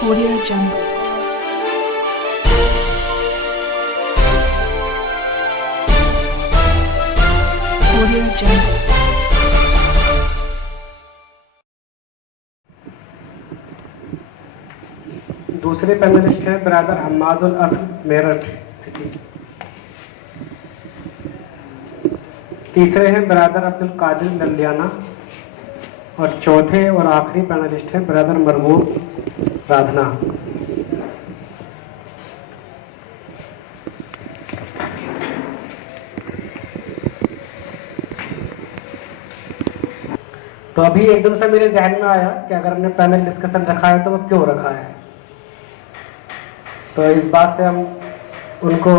Audio Jungle. Audio Jungle. दूसरे panelist हैं brother हम्मादुल अस्द Meerut city. तीसरे हैं ब्रदर अब्दुल कादिर ललियाना और चौथे और आखिरी पैनलिस्ट हैं ब्रदर मरमूर राधना। तो अभी एकदम से मेरे जहन में आया कि अगर हमने पैनल डिस्कशन रखा है तो वो क्यों रखा है। तो इस बात से हम उनको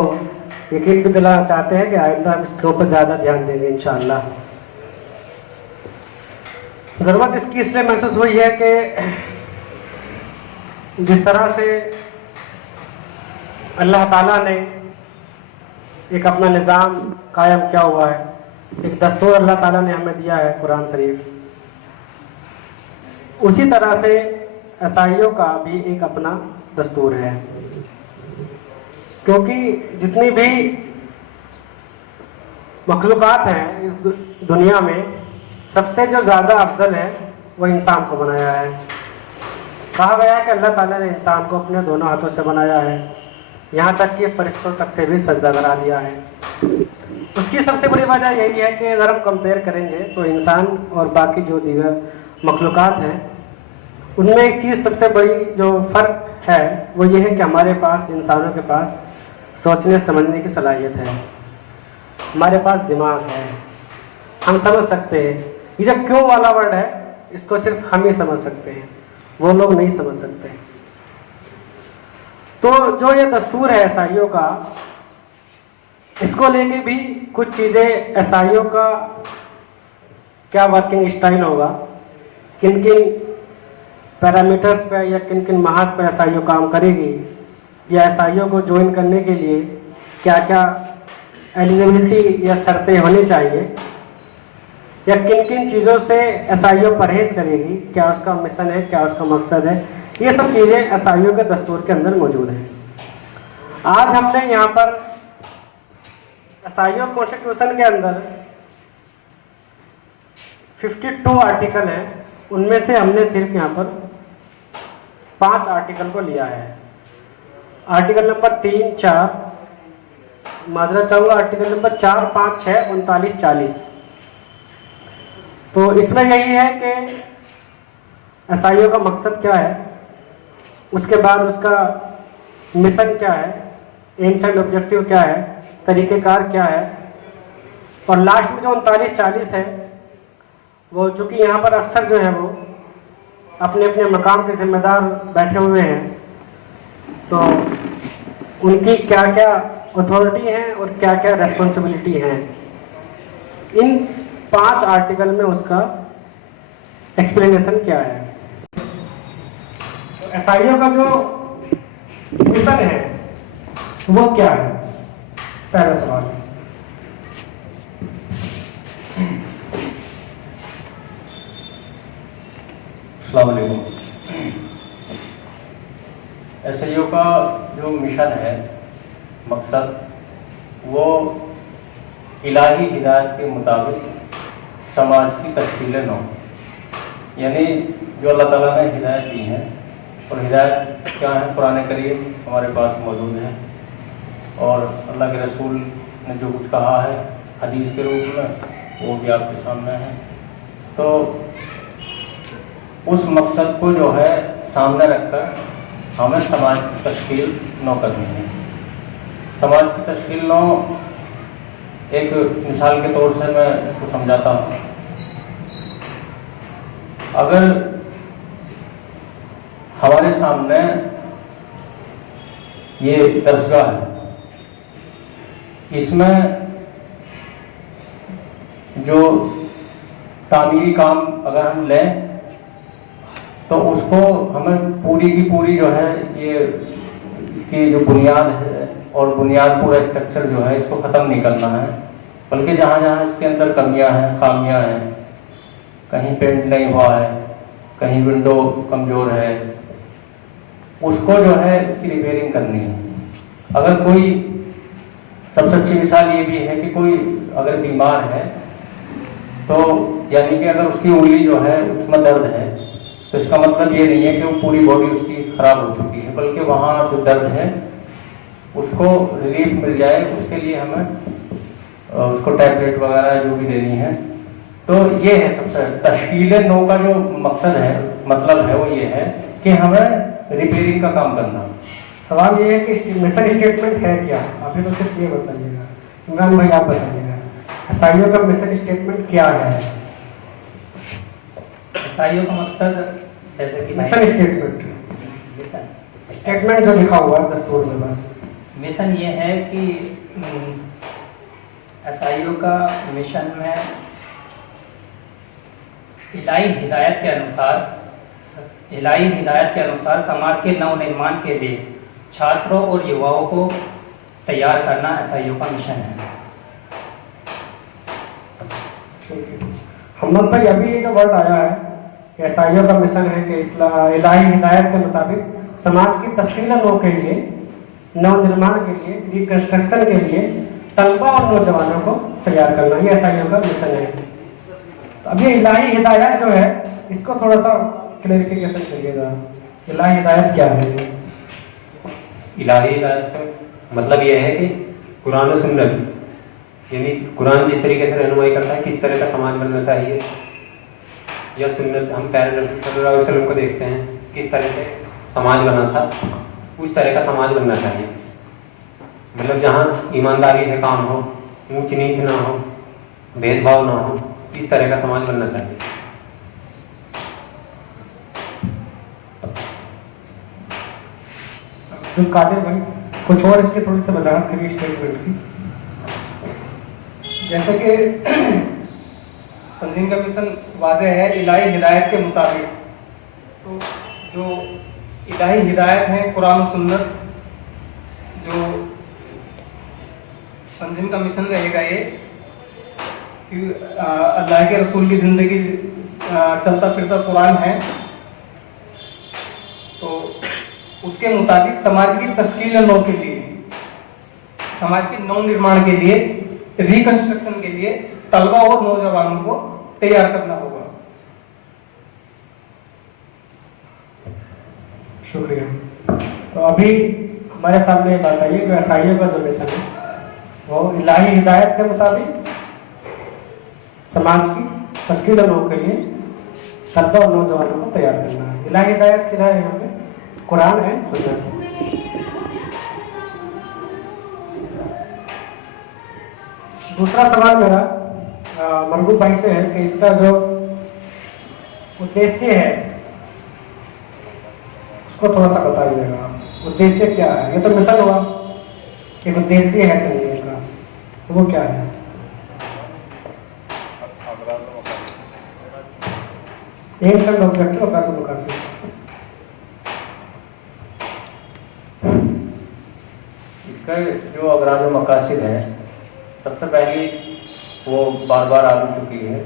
यकीन भी दिलाना चाहते हैं कि आइंदा हम इसके ऊपर ज़्यादा ध्यान देंगे इंशाअल्लाह। ज़रूरत इसकी इसलिए महसूस हुई है कि जिस तरह से अल्लाह ताला ने एक अपना निज़ाम कायम किया हुआ है, एक दस्तूर अल्लाह ताला ने हमें दिया है कुरान शरीफ, उसी तरह से ईसाइयों का भी एक अपना दस्तूर है। क्योंकि जितनी भी मखलूक़ात हैं इस दुनिया में, सबसे जो ज़्यादा अफजल है वो इंसान को बनाया है। कहा गया है कि अल्लाह ताला ने इंसान को अपने दोनों हाथों से बनाया है, यहाँ तक कि फरिश्तों तक से भी सजदा करा दिया है। उसकी सबसे बड़ी वजह यही है कि अगर हम कंपेयर करेंगे तो इंसान और बाकी जो दीगर मखलूक़ात हैं उनमें एक चीज़ सबसे बड़ी जो फ़र्क है वो ये है कि हमारे पास, इंसानों के पास सोचने समझने की सलाहियत है, हमारे पास दिमाग है, हम समझ सकते हैं। ये जो क्यों वाला वर्ड है इसको सिर्फ हम ही समझ सकते हैं, वो लोग नहीं समझ सकते। तो जो ये दस्तूर है ईसाइयों का, इसको लेके भी कुछ चीज़ें ईसाइयों का क्या वर्किंग स्टाइल होगा, किन किन पैरामीटर्स पर या किन किन महाज पर ईसाइयों काम करेगी, या ईसाइयों को ज्वाइन करने के लिए क्या क्या एलिजिबिलिटी या शर्तें होनी चाहिए, या किन किन चीज़ों से ईसाइयों परहेज करेगी, क्या उसका मिशन है, क्या उसका मकसद है, ये सब चीज़ें ईसाइयों के दस्तूर के अंदर मौजूद हैं। आज हमने यहाँ पर ईसाइयों कॉन्स्टिट्यूशन के अंदर 52 आर्टिकल हैं, उनमें से हमने सिर्फ यहाँ पर 5 आर्टिकल को लिया है। आर्टिकल नंबर 3, 4, माजरा चाहूँगा आर्टिकल नंबर 4, 5, 6, 39, 40। तो इसमें यही है कि ईसाइयों का मकसद क्या है, उसके बाद उसका मिशन क्या है, एम्स एंड ऑब्जेक्टिव क्या है, तरीक़ेकार क्या है, और लास्ट में जो 39, 40 है वो चूँकि यहाँ पर अक्सर जो है वो अपने अपने मकाम के जिम्मेदार बैठे हुए हैं, तो उनकी क्या क्या अथॉरिटी है और क्या क्या रेस्पॉन्सिबिलिटी है, इन 5 आर्टिकल में उसका एक्सप्लेनेशन क्या है। तो ईसाइयों का जो मिशन है वो क्या है, पहला सवाल। अस्सलाम वालेकुम। ईसाइयों का जो मिशन है, मकसद, वो इलाही हिदायत के मुताबिक समाज की तश्कील नौ, यानी जो अल्लाह ताला ने हिदायत दी है, और हिदायत क्या है, कुरान करीम हमारे पास मौजूद है और अल्लाह के रसूल ने जो कुछ कहा है हदीस के रूप में वो भी आपके सामने है। तो उस मकसद को जो है सामने रखकर हमें समाज की तश्कील नौ करनी है। समाज की तश्कील नौ, एक मिसाल के तौर से मैं इसको समझाता हूँ। अगर हमारे सामने ये दरसगाह है, इसमें जो तामीरी काम अगर हम लें तो उसको हमें पूरी की पूरी जो है ये इसकी जो बुनियाद है और बुनियाद पूरा स्ट्रक्चर जो है इसको ख़त्म नहीं करना है, बल्कि जहाँ जहाँ इसके अंदर कमियां हैं, खामियां हैं, कहीं पेंट नहीं हुआ है, कहीं विंडो कमज़ोर है, उसको जो है उसकी रिपेयरिंग करनी है। अगर कोई, सबसे अच्छी मिसाल ये भी है कि कोई अगर बीमार है तो यानी कि अगर उसकी उंगली जो है उसमें दर्द है तो इसका मतलब ये नहीं है कि वो पूरी बॉडी उसकी खराब हो चुकी है, बल्कि वहाँ जो दर्द है उसको रिलीफ मिल जाए, उसके लिए हमें उसको टैबलेट वगैरह जो भी देनी है। तो ये है सबसे तश्कील नौ का जो मकसद है, मतलब है वो ये है कि हमें रिपेयरिंग का काम करना। सवाल ये है कि मिशन स्टेटमेंट है क्या, अभी तो सिर्फ ये बताइएगा। इमरान भाई आप बताइएगा, एसआईओ का मिशन स्टेटमेंट क्या है? एसआईओ का मकसद जैसे कि मिशन स्टेटमेंट जो लिखा हुआ है दस्तूर में, बस मिशन ये है कि एसआईओ का मिशन में इलाही हिदायत के अनुसार समाज के नव निर्माण के लिए छात्रों और युवाओं को तैयार करना एसआईओ का मिशन है। हमद भाई, अभी ये जो वर्ड आया है कि एसआईओ का मिशन है कि इलाही हिदायत के मुताबिक समाज की तश्कील नौ के लिए, नव निर्माण के लिए, रिकंस्ट्रक्शन के लिए तलबा और नौजवानों को तैयार करना, ये एसआईओ का मिशन है। तो अब ये इलाही हिदायत जो है इसको थोड़ा सा क्लैरिफिकेशन करिएगा, इलाही हिदायत क्या है? इलाही हिदायत से मतलब ये है कि कुरान और सुन्नत, यानी कुरान जिस तरीके से रहनुमाई करता है किस तरह का समाज बनना चाहिए, या सुन्नत हम प्यारे रसूल सल्लल्लाहु अलैहि वसल्लम को देखते हैं किस तरह से समाज बना था, उस तरह का समाज बनना चाहिए। मतलब जहाँ ईमानदारी से काम हो, ऊंच नीच ना हो, भेदभाव ना हो, इस तरह का समाज बनना चाहिए। तो कादिर भाई कुछ और इसकी थोड़ी सी वजाहत करिए स्टेटमेंट की। जैसे कि तंजीम का मिशन वाज़ेह है इलाही हिदायत के मुताबिक, तो जो इलाही हिदायत है कुरान और सुन्नत, जो तंजीम का मिशन रहेगा ये कि अल्लाह के रसूल की ज़िंदगी चलता फिरता कुरान है, तो उसके मुताबिक समाज की तश्कील नौ के लिए, समाज के नव निर्माण के लिए, रिकंस्ट्रक्शन के लिए तलबा और नौजवानों को तैयार करना होगा। शुक्रिया। तो अभी हमारे सामने एक बात आई है कि एसआईओ का जो मिशन है वो इलाही हिदायत के मुताबिक समाज की तश्कील नौ के लिए तलबा और नौजवानों को तैयार करना है। इलाही हिदायत क्या है? यहाँ पे कुरान है, सुन्नत है। दूसरा सवाल मेरा मरगूब भाई से है कि इसका जो उद्देश्य है उसको थोड़ा सा बताइएगा। उद्देश्य क्या है? ये तो मिशन हुआ, एक उद्देश्य है तंजीम का, तो वो क्या है? एम्स एंड ऑब्जेक्टिव और मकासद। इसका जो अगराज और मकासद है, सबसे पहली वो बार बार आ चुकी है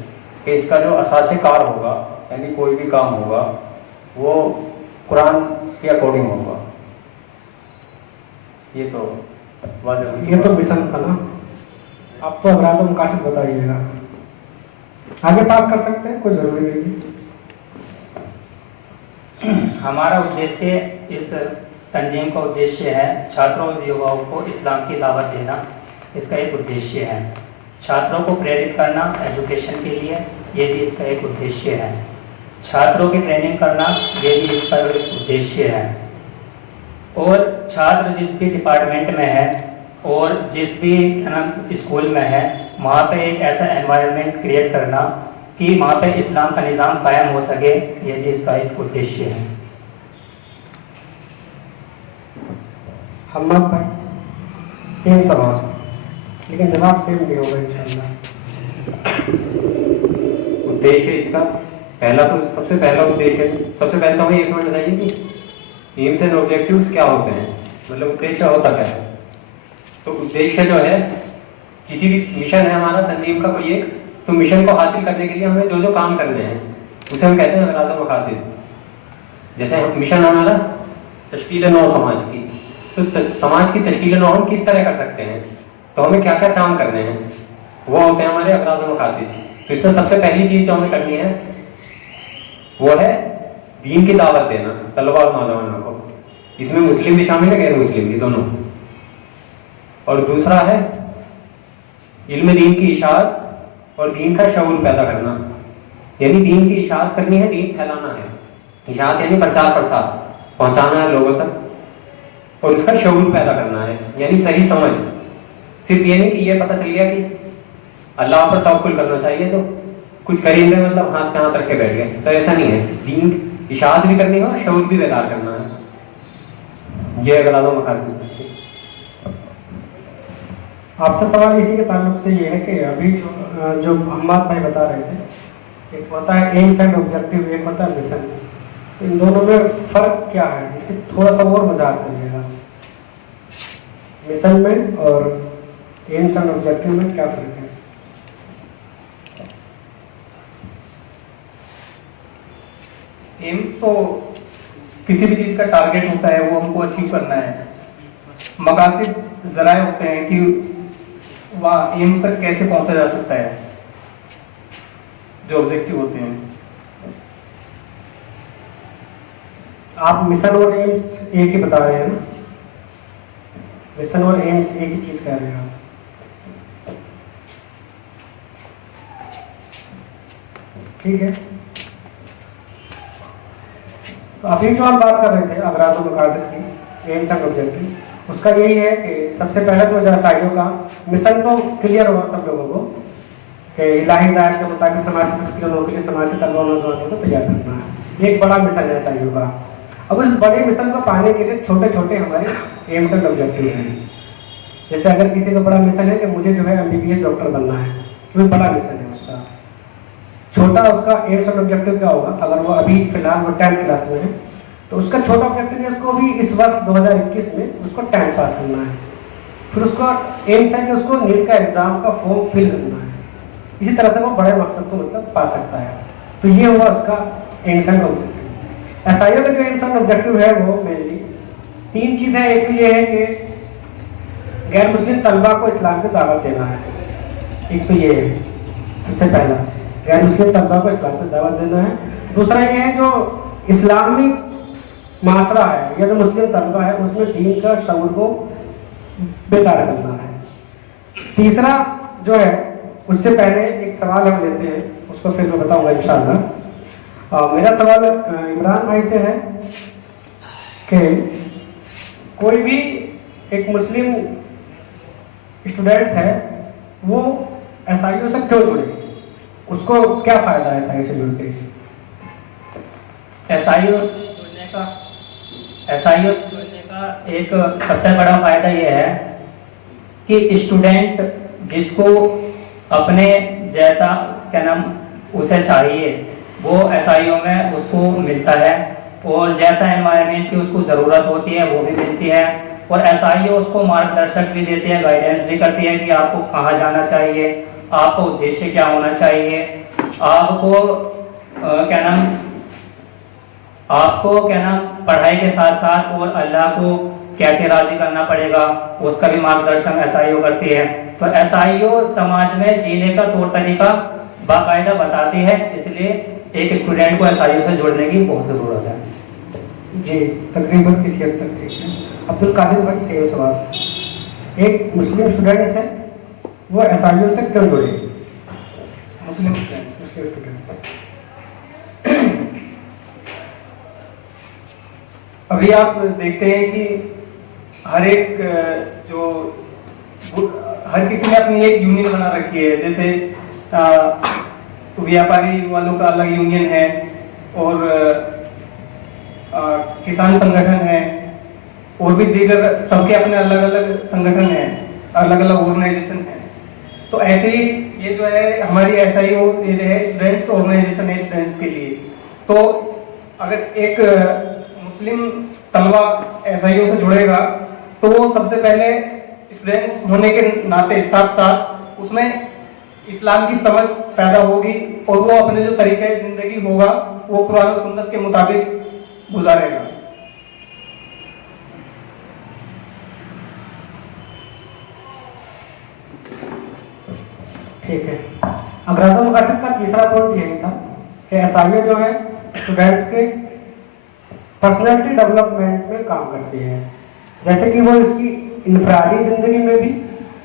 कि इसका जो असासे कार होगा, यानी कोई भी काम होगा वो कुरान के अकॉर्डिंग होगा। ये तो ये तो मिशन था ना, आप तो अगराज और मकासद बताइएगा। आगे पास कर सकते हैं, कोई जरूरी नहीं। हमारा उद्देश्य, इस तंजीम का उद्देश्य है छात्रों और युवाओं को इस्लाम की दावत देना। इसका एक उद्देश्य है छात्रों को प्रेरित करना एजुकेशन के लिए, ये भी इसका एक उद्देश्य है। छात्रों की ट्रेनिंग करना, ये भी इसका एक उद्देश्य है। और छात्र जिस भी डिपार्टमेंट में है और जिस भी स्कूल में है, वहाँ पे एक ऐसा एनवायरनमेंट क्रिएट करना कि वहाँ पे इस्लाम का निज़ाम कायम हो सके, ये भी इसका एक उद्देश्य है। हम्मद भाई, सेम सवाल, लेकिन जवाब सेम नहीं होगा इंशाल्लाह। उद्देश्य इसका पहला, तो सबसे पहला उद्देश्य, सबसे पहले तो हमें ये समझना चाहिए कि एम्स एंड ऑब्जेक्टिव्स क्या होते हैं, मतलब उद्देश्य होता क्या है। तो उद्देश्य जो है, किसी भी मिशन है हमारा तंजीम का कोई एक, तो मिशन को हासिल करने के लिए हमें जो जो काम करने हैं उसे हम कहते हैं अगराज और मकासद। जैसे मिशन हमारा तश्कील नौ समाज की। तो समाज की तश्कील नौ हम किस तरह कर सकते हैं, तो हमें क्या क्या काम करने हैं, वो होते हैं हमारे अगराज़ व मकासिद। तो इसमें सबसे पहली चीज जो हमें करनी है वो है दीन की दावत देना तलबा और नौजवानों को। इसमें मुस्लिम भी शामिल है, गैर मुस्लिम भी, दोनों। और दूसरा है इल्म दीन की इशाअत और दीन का शऊर पैदा करना, यानी दीन की इशाअत करनी है, दीन फैलाना है। इशाअत यानी प्रचार प्रसार, पहुंचाना है लोगों तक, और उसका शऊर पैदा करना है, यानी सही समझ। सिर्फ ये नहीं कि ये पता चल गया कि अल्लाह पर तवक्कुल करना चाहिए तो कुछ करेंगे मतलब हाथ पे हाथ रख के बैठ गए, तो ऐसा नहीं है। दीन इशाअत भी करनी है और शऊर भी बेदार करना है। ये अगला मकासद। आपसे सवाल इसी के ताल्लुक से ये है कि अभी जो हमाद भाई बता रहे थे, एक होता है एम्स एंड ऑब्जेक्टिव, एक होता है मिशन। तो इन दोनों में फ़र्क क्या है, इसकी थोड़ा सा और वजाहत करिएगा। मिशन में और एम्स एंड ऑब्जेक्टिव में क्या फ़र्क है? एम्स तो किसी भी चीज का टारगेट होता है, वो हमको अचीव करना है। मकासद जराए होते हैं कि वहाँ एम्स तक कैसे पहुंचा जा सकता है, जो ऑब्जेक्टिव होते हैं। आप मिशन और एम्स एक ही बता रहे हैं ना? मिशन और एम्स एक ही चीज कह रहे हैं आप। ठीक है, तो अभी जो हम बात कर रहे थे अगराज़ व मकासद की, एम्स एंड ऑब्जेक्टिव, उसका यही है कि सबसे पहले तो जासाइयों का मिशन तो क्लियर हुआ सब लोगों को कि इलाही हिदायत के मुताबिक समाज की तस्कीरों के लिए समाज के तलबा नौजवानों को तैयार करना है। एक बड़ा मिशन है ईसाइयों का। अब उस बड़े मिशन को पाने के लिए छोटे छोटे हमारे एम्स एंड ऑब्जेक्टिव हैं। जैसे अगर किसी का बड़ा मिशन है कि मुझे जो है MBBS डॉक्टर बनना है, तो बड़ा मिशन है उसका। छोटा उसका एम्स एंड ऑब्जेक्टिव क्या होगा, अगर वो अभी फिलहाल वो 10th क्लास में है तो उसका छोटा ऑब्जेक्टिव है उसको अभी इस वर्ष 2021 में उसको 10th पास करना है। फिर उसको एम्स है कि उसको नीट का एग्जाम का फॉर्म फिल करना है। इसी तरह से वो बड़े मकसद को मतलब पा सकता है। तो ये हुआ उसका एम्स एंड ऑब्जेक्टिव। एसआईओ का जो एम्स एंड ऑब्जेक्टिव है वो मेनली 3 चीज़ है। एक तो ये है कि गैर मुस्लिम तलबा को इस्लाम की दावत देना है। एक तो ये है सबसे पहला, गैर मुस्लिम तलबा को इस्लाम की दावत देना है। दूसरा ये है जो इस्लामी माशरा है या जो मुस्लिम तलबा है उसमें दीन का शऊर को बेदार करना है। तीसरा जो है, उससे पहले एक सवाल हम लेते हैं, उसको फिर मैं बताऊंगा इंशाअल्लाह। मेरा सवाल इमरान भाई से है कि कोई भी एक मुस्लिम स्टूडेंट्स है वो एसआईओ से क्यों जुड़े, उसको क्या फायदा है एसआईओ से जुड़ के? एसआईओ जुड़ने का एक सबसे बड़ा फायदा यह है कि स्टूडेंट जिसको अपने जैसा क्या नाम उसे चाहिए वो एसआईओ में उसको मिलता है, और जैसा एनवायरनमेंट की उसको ज़रूरत होती है वो भी मिलती है। और एसआईओ उसको मार्गदर्शक भी देती है, गाइडेंस भी करती है कि आपको कहाँ जाना चाहिए, आपका उद्देश्य क्या होना चाहिए, आपको क्या नाम पढ़ाई के साथ साथ और अल्लाह को कैसे राजी करना पड़ेगा, उसका भी मार्गदर्शन एसआईओ करती है। तो एसआईओ समाज में जीने का तौर तरीका बाकायदा बताती है, इसलिए एक स्टूडेंट को एसआईओ से जोड़ने की बहुत ज़रूरत है। जी, तकरीबन किसी हद तक ठीक है। अब्दुल कादिर भाई से सवाल, एक मुस्लिम स्टूडेंट्स है वो एसआईओ से क्यों जुड़े? मुस्लिम स्टूडेंट्स अभी आप देखते हैं कि हर एक हर किसी ने अपनी एक यूनियन बना रखी है। जैसे व्यापारी वालों का अलग यूनियन है और किसान संगठन है, और भी दीगर सबके अपने अलग अलग संगठन हैं, अलग अलग ऑर्गेनाइजेशन है। तो ऐसे ही ये जो है हमारी एसआईओ ये है स्टूडेंट्स ऑर्गेनाइजेशन है स्टूडेंट्स के लिए। तो अगर एक मुस्लिम तलबा एसआईओ से जुड़ेगा तो वो सबसे पहले स्टूडेंट्स होने के नाते साथ साथ उसमें इस्लाम की समझ पैदा होगी और वो अपने जो तरीके जिंदगी होगा वो कुरान और सुन्नत के मुताबिक गुजारेगा। ठीक है, अगराज़ व मकासद का तीसरा पॉइंट यही था कि एसआईओ जो है स्टूडेंट्स के पर्सनैलिटी डेवलपमेंट में काम करती है, जैसे कि वो इसकी इनफरादी ज़िंदगी में भी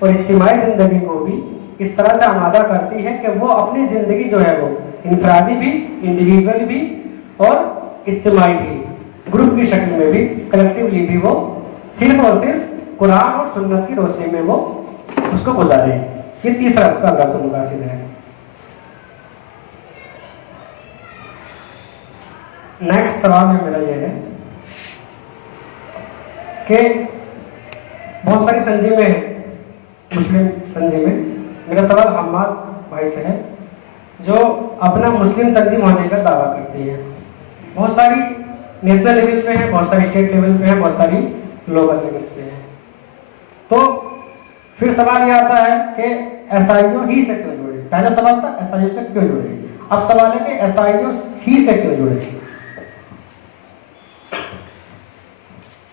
और इज्तिमाई ज़िंदगी को भी इस तरह से आमादा करती है कि वो अपनी ज़िंदगी जो है वो इनफरादी भी, इंडिविजुअल भी और इज्तिमाई भी, ग्रुप की शक्ल में भी, कलेक्टिवली भी वो सिर्फ और सिर्फ कुरान और सुन्नत की रोशनी में वो उसको गुजारे। ये तीसरा उसका अगराज़ व मकासद है। नेक्स्ट सवाल है मेरा ये है कि बहुत सारी तंजीमें हैं, मुस्लिम तंजीमें। मेरा सवाल हम्माद भाई से है जो अपना मुस्लिम तंजीम होने का दावा करती है। बहुत सारी नेशनल लेवल पे है, बहुत सारी स्टेट लेवल पे है, बहुत सारी ग्लोबल लेवल पे है। तो फिर सवाल ये आता है कि एसआईओ ही से क्यों जुड़े। पहला सवाल था एसआईओ से क्यों जुड़े, अब सवाल है कि एसआईओ ही से क्यों जुड़े।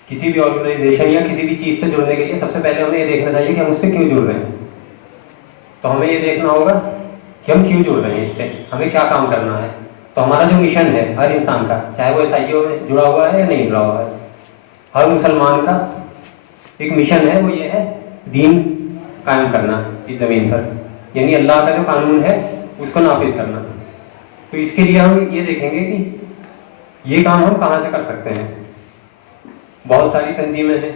किसी भी ऑर्गेनाइजेशन या किसी भी चीज से जुड़ने के लिए सबसे पहले हमें ये देखना चाहिए कि हम उससे क्यों जुड़ रहे हैं। तो हमें ये देखना होगा कि हम क्यों जुड़ रहे हैं, इससे हमें क्या काम करना है। तो हमारा जो मिशन है हर इंसान का, चाहे वो एसआईओ में जुड़ा हुआ है या नहीं जुड़ा हुआ है, हर मुसलमान का एक मिशन है, वो ये है दीन कायम करना इस जमीन पर, यानी अल्लाह का जो कानून है उसको नाफिज करना। तो इसके लिए हम ये देखेंगे कि ये काम हम कहाँ से कर सकते हैं। बहुत सारी तंजीमें हैं,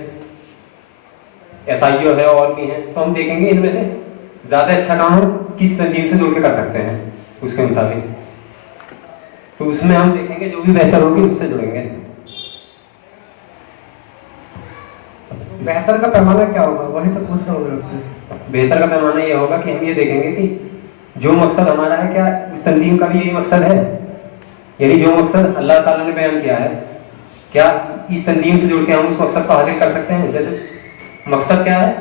एसआईओ है और भी हैं, तो हम देखेंगे इनमें से ज्यादा अच्छा काम हम किस तंजीम से जुड़ के कर सकते हैं उसके मुताबिक। तो उसमें हम देखेंगे जो भी बेहतर होगी उससे जुड़ेंगे। बेहतर का पैमाना क्या होगा, वही तो पूछ रहा हूँ मैं आपसे। बेहतर का पैमाना ये होगा कि हम ये देखेंगे कि जो मकसद हमारा है क्या उस तंजीम का भी यही मकसद है, यानी जो मकसद अल्लाह ताला ने बयान किया है क्या इस तंजीम से जुड़ के हम उस मकसद को हासिल कर सकते हैं। जैसे मकसद क्या है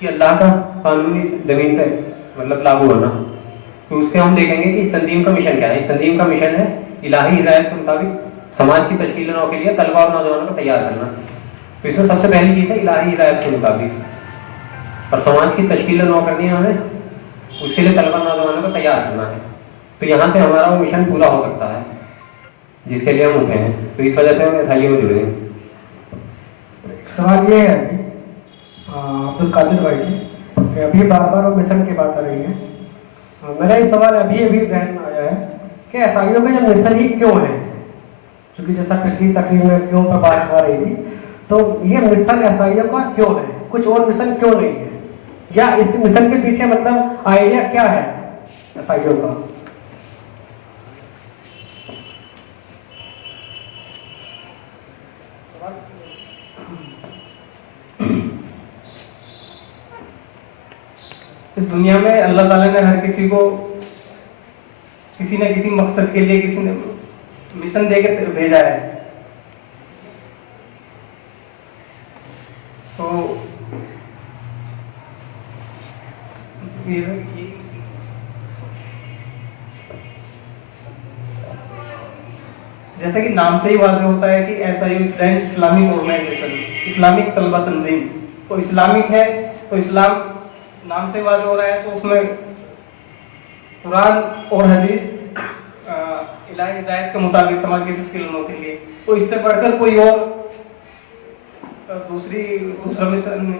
कि अल्लाह का कानून इस जमीन पे मतलब लागू होना, तो उसके हम देखेंगे कि इस तंजीम का मिशन क्या है। इस तंजीम का मिशन है इलाही हिदायत के मुताबिक समाज की तश्कील नौ के लिए तलबा और नौजवानों को तैयार करना। तो इसमें सबसे पहली चीज़ है इलाही हिदायत के मुताबिक, और समाज की तश्कील नौ करनी है हमें, उसके लिए तलबा नौजवानों को तैयार करना है। तो यहाँ से हमारा वो मिशन पूरा हो सकता है जिसके लिए हम उठे हैं। तो इस वजह से हम एसआईओ में जुड़े हैं। सवाल ये है अब्दुल कादिर भाई से कि अभी बार बार वो मिशन की बात आ रही है। मेरा ये सवाल अभी जहन में आया है कि एसआईओ का जो मिशन ही क्यों है, क्योंकि जैसा पिछली तकरीर में क्यों पर बात आ रही थी, तो ये मिशन एसआईओ का क्यों है, कुछ और मिशन क्यों नहीं है, या इस मिशन के पीछे मतलब आइडिया क्या है एसआईओ का। इस दुनिया में अल्लाह ताला ने हर किसी को किसी न किसी मकसद के लिए किसी ने मिशन दे के भेजा है। तो जैसा कि नाम से ही वाज़ेह होता है कि SIO student Islamic organization, Islamic तलबा तंजीम, तो इस्लामिक है तो इस्लाम नाम से वाज़ेह हो रहा है, तो उसमें कुरान और हदीस इलाही हिदायत के मुताबिक समाज की तश्कील के लिए, तो इससे बढ़कर कोई और दूसरा मिशन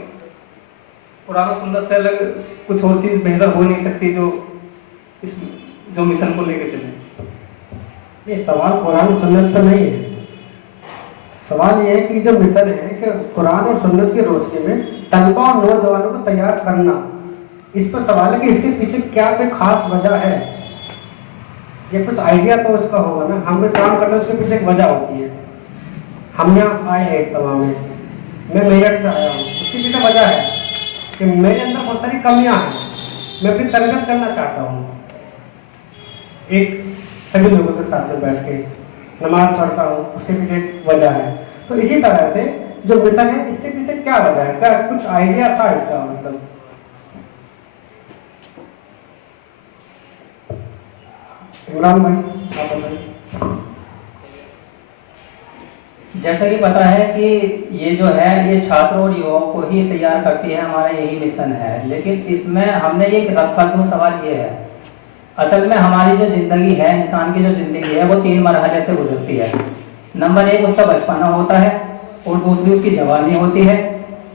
कुरान और सुन्नत से अलग कुछ और चीज़ बेहतर हो नहीं सकती जो मिशन को लेकर चले। ये सवाल कुरान और सुन्नत पर नहीं है, सवाल ये है कि जो मिशन है कि कुरान और सुन्नत की रोशनी में तलबा और नौजवानों को तैयार करना, इस पर सवाल है कि इसके पीछे क्या कोई खास वजह है। ये कुछ आइडिया तो उसका होगा ना, हमें काम करना उसके पीछे एक वजह होती है। हम यहाँ आए हैं इज्तिमा में, मैं मेरठ से आया हूँ, उसके पीछे वजह है कि मेरे अंदर बहुत सारी कमियां हैं, मैं अपनी तरबियत करना चाहता हूँ, एक सभी लोगों के साथ में बैठ के नमाज पढ़ता हूँ, उसके पीछे वजह है। तो इसी तरह से जो मिशन है इसके पीछे क्या वजह है, क्या कुछ आइडिया था इसका मतलब। इमरान भाई आप बताइए। जैसा कि पता है कि ये जो है ये छात्रों और युवाओं को ही तैयार करती है, हमारा यही मिशन है। लेकिन इसमें हमने ये रखा क्यों, सवाल ये है असल में हमारी जो ज़िंदगी है, इंसान की जो ज़िंदगी है वो 3 मरहले से गुजरती है। नंबर 1 उसका बचपना होता है, और दूसरी उसकी जवानी होती है,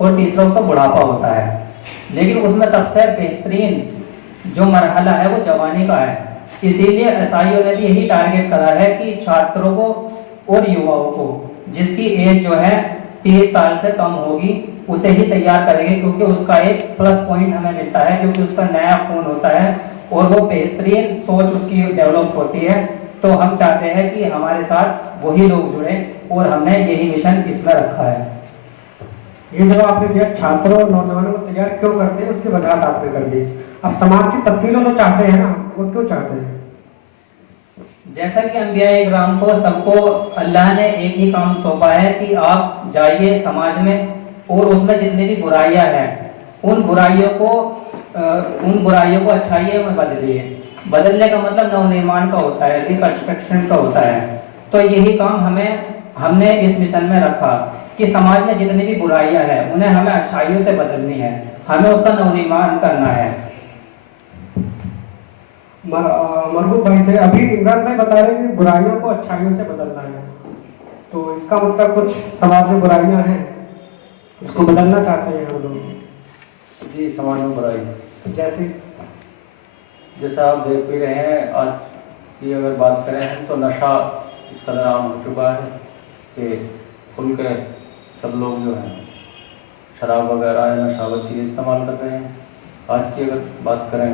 और तीसरा उसका बुढ़ापा होता है। लेकिन उसमें सबसे बेहतरीन जो मरहला है वो जवानी का है। इसीलिए एसआईओ ने भी यही टारगेट करा है कि छात्रों को और युवाओं को जिसकी एज जो है 30 साल से कम होगी उसे ही तैयार करेंगे, क्योंकि उसका एक प्लस पॉइंट हमें मिलता है, क्योंकि उसका नया फोन होता है और वो बेहतरीन सोच उसकी डेवलप होती है। तो हम चाहते हैं कि हमारे साथ वही लोग जुड़े, और हमने यही मिशन इसमें रखा है। ये जो आपने दिया छात्रों और नौजवानों को तैयार क्यों करते हैं उसकी वजह आपने कर दी। अब समाज की तस्वीरों जो चाहते हैं ना, वो क्यों चाहते हैं? जैसा कि अंबिया इकराम को सबको अल्लाह ने एक ही काम सौंपा है कि आप जाइए समाज में और उसमें जितनी भी बुराइयां हैं उन बुराइयों को अच्छाइयों में बदलिए। बदलने का मतलब नवनिर्माण का होता है, रिकंस्ट्रक्शन का होता है। तो यही काम हमने इस मिशन में रखा कि समाज में जितनी भी बुराइयां हैं उन्हें हमें अच्छाइयों से बदलनी है, हमें उसका नवनिर्माण करना है। मरहूब भाई से अभी इमरान भाई बता रहे हैं कि बुराइयों को अच्छाइयों से बदलना है, तो इसका मतलब कुछ समाज में बुराइयां हैं इसको बदलना चाहते हैं हम लोग। जी, समाज में बुराई जैसा आप देख भी रहे हैं, आज की अगर बात करें तो नशा इस कदर आम हो चुका है कि खुल के सब लोग जो हैं शराब वगैरह या नशावर चीज़ें इस्तेमाल कर रहे हैं। आज की अगर बात करें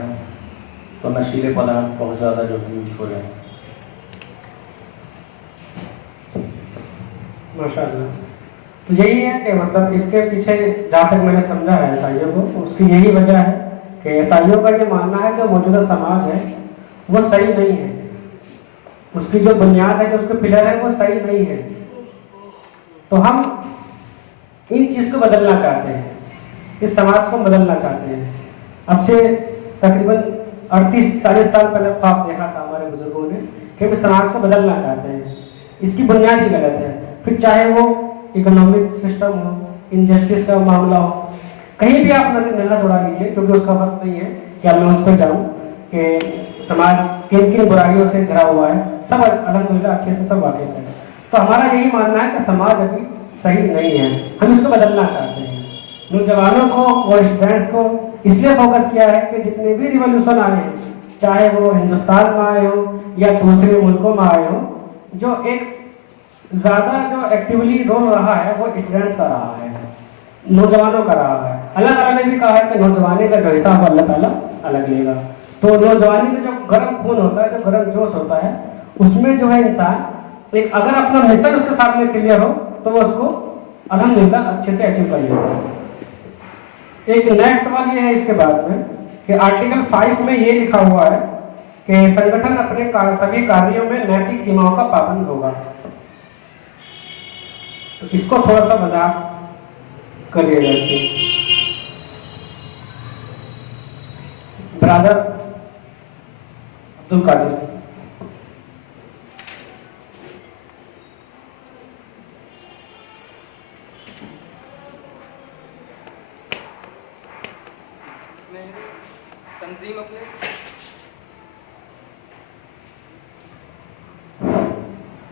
तो नशीले पदार्थ बहुत ज़्यादा जो यूज हो रहे हैं। माशाल्लाह। तो यही है कि मतलब इसके पीछे जहाँ तक मैंने समझा है ईसाइयों को, तो उसकी यही वजह है कि ईसाइयों का ये मानना है जो मौजूदा समाज है वो सही नहीं है, उसकी जो बुनियाद है, जो उसके पिलर है वो सही नहीं है। तो हम इन चीज़ को बदलना चाहते हैं, इस समाज को बदलना चाहते हैं। अब से तकरीबन 38-40 साल पहले ख्वाब देखा था हमारे बुजुर्गों ने कि हम समाज को बदलना चाहते हैं। इसकी बुनियाद ही गलत है, फिर चाहे वो इकोनॉमिक सिस्टम हो, इनजस्टिस का मामला हो, कहीं भी आप नजर दौड़ा लीजिए, क्योंकि उसका वक्त नहीं है कि अब मैं उस पर जाऊँ कि समाज किन किन बुराइयों से घिरा हुआ है, सब अल्हम्दुलिल्लाह अच्छे से सब वाकिफ है। तो हमारा यही मानना है कि समाज अभी सही नहीं है, हम इसको बदलना चाहते हैं। नौजवानों को और स्टूडेंट्स को इसलिए फोकस किया है कि जितने भी रिवॉल्यूशन आए हैं, चाहे वो हिंदुस्तान में आए हो या दूसरे मुल्कों में आए हो, जो एक ज़्यादा जो एक्टिवली रोल रहा है वो स्टूडेंट्स का रहा है, नौजवानों का रहा है। अल्लाह ताला ने भी कहा है कि नौजवानी का जो हिसाब है अल्लाह ताला अलग लेगा। तो नौजवानी में जो गर्म खून होता है, जो गर्म जोश होता है, उसमें जो है इंसान एक अगर अपना मिशन उसके सामने क्लियर हो तो वो उसको अल्हम्दुलिल्लाह अच्छे से अचीव कर लेगा। एक नेक्स्ट सवाल ये है इसके बाद में कि आर्टिकल 5 में ये लिखा हुआ है कि संगठन अपने सभी कार्यों में नैतिक सीमाओं का पाबंद होगा। तो इसको थोड़ा सा वजाहत करिएगा इसकी। ब्रदर अब्दुल कादिर।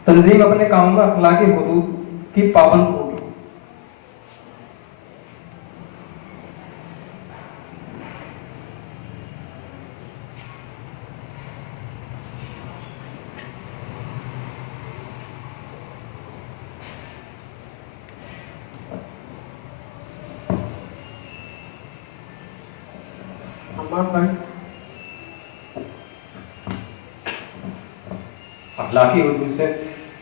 तंजीम अपने कामों में अखलाकी हुदूद की पाबंद होगी।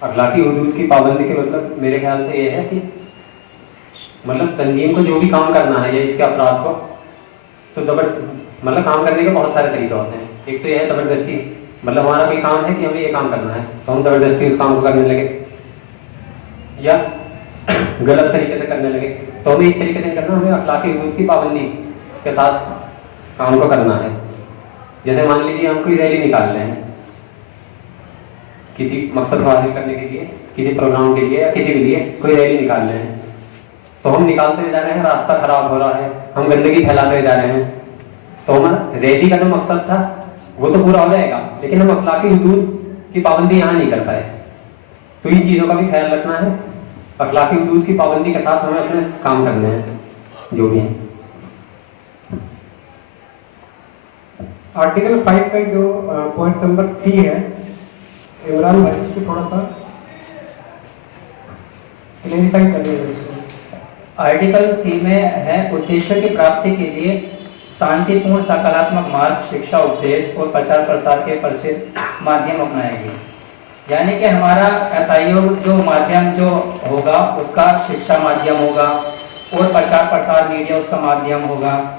अखलाकी हुदूद की पाबंदी के मतलब मेरे ख्याल से ये है कि मतलब तंजीम को जो भी काम करना है या इसके अपराध को तो मतलब काम करने के बहुत सारे तरीके होते हैं। एक तो यह है जबरदस्ती, मतलब हमारा कोई काम है कि हमें ये काम करना है तो हम जबरदस्ती उस काम को करने लगे, या गलत तरीके से करने लगे तो हमें इस तरीके से करना, हमें अखलाकी हुदूद की पाबंदी के साथ काम को करना है। जैसे मान लीजिए हम कोई रैली निकाल रहे हैं किसी मकसद को हासिल करने के लिए, किसी प्रोग्राम के लिए या किसी के लिए कोई रैली निकाल रहे हैं, तो हम निकालते जा रहे हैं, रास्ता खराब हो रहा है, हम गंदगी फैलाते जा रहे हैं, तो हमारा रैली का जो मकसद था वो तो पूरा हो जाएगा, लेकिन हम अखलाकी हुदूद की पाबंदी यहाँ नहीं कर पाए। तो इन चीजों का भी ख्याल रखना है, अखलाकी हुदूद की पाबंदी के साथ हमें अपने काम करने हैं जो भी है। आर्टिकल 5 का जो पॉइंट नंबर सी है, इमरान भाई इसको थोड़ा सा क्लेरिफाई करिएगा इसको। आर्टिकल सी में है उद्देश्य की प्राप्ति के लिए शांतिपूर्ण सकारात्मक मार्ग, शिक्षा, उपदेश और प्रचार प्रसार के प्रसिद्ध माध्यम अपनाएंगे। यानी कि हमारा एसआईओ जो माध्यम जो होगा उसका शिक्षा माध्यम होगा और प्रचार प्रसार मीडिया उसका माध्यम होगा,